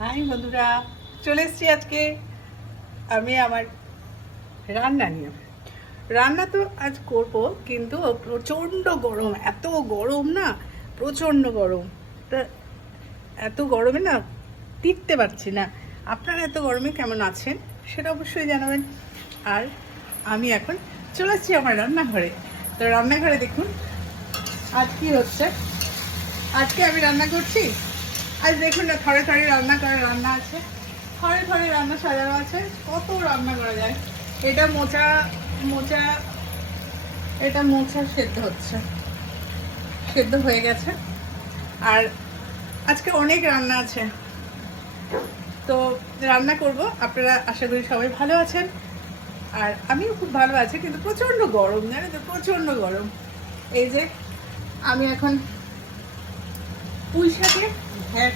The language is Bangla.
হাই বন্ধুরা, চলে এসেছি আজকে আমি আমার রান্না নিয়ে। রান্না তো আজ করব, কিন্তু প্রচণ্ড গরম, এত গরম না, প্রচণ্ড গরম। তা এত গরমে না টিকতে পারছি না। আপনারা এত গরমে কেমন আছেন সেটা অবশ্যই জানাবেন। আর আমি এখন চলে এসেছি আমার রান্নাঘরে। তো রান্নাঘরে দেখুন আজ কি হচ্ছে। আজকে আমি রান্না করছি, আজ দেখুন না, থরে থরে রান্না করা রান্না আছে, থরে থরে রান্না সাজানো আছে, কত রান্না করা যায়। এটা মোচা মোচা এটা মোচা সেদ্ধ হচ্ছে, সেদ্ধ হয়ে গেছে। আর আজকে অনেক রান্না আছে, তো রান্না করব। আপনারা আশা করি সবাই ভালো আছেন, আর আমিও খুব ভালো আছি, কিন্তু প্রচণ্ড গরম, জানেন তো, প্রচণ্ড গরম। এই যে আমি এখন পুঁই শাকে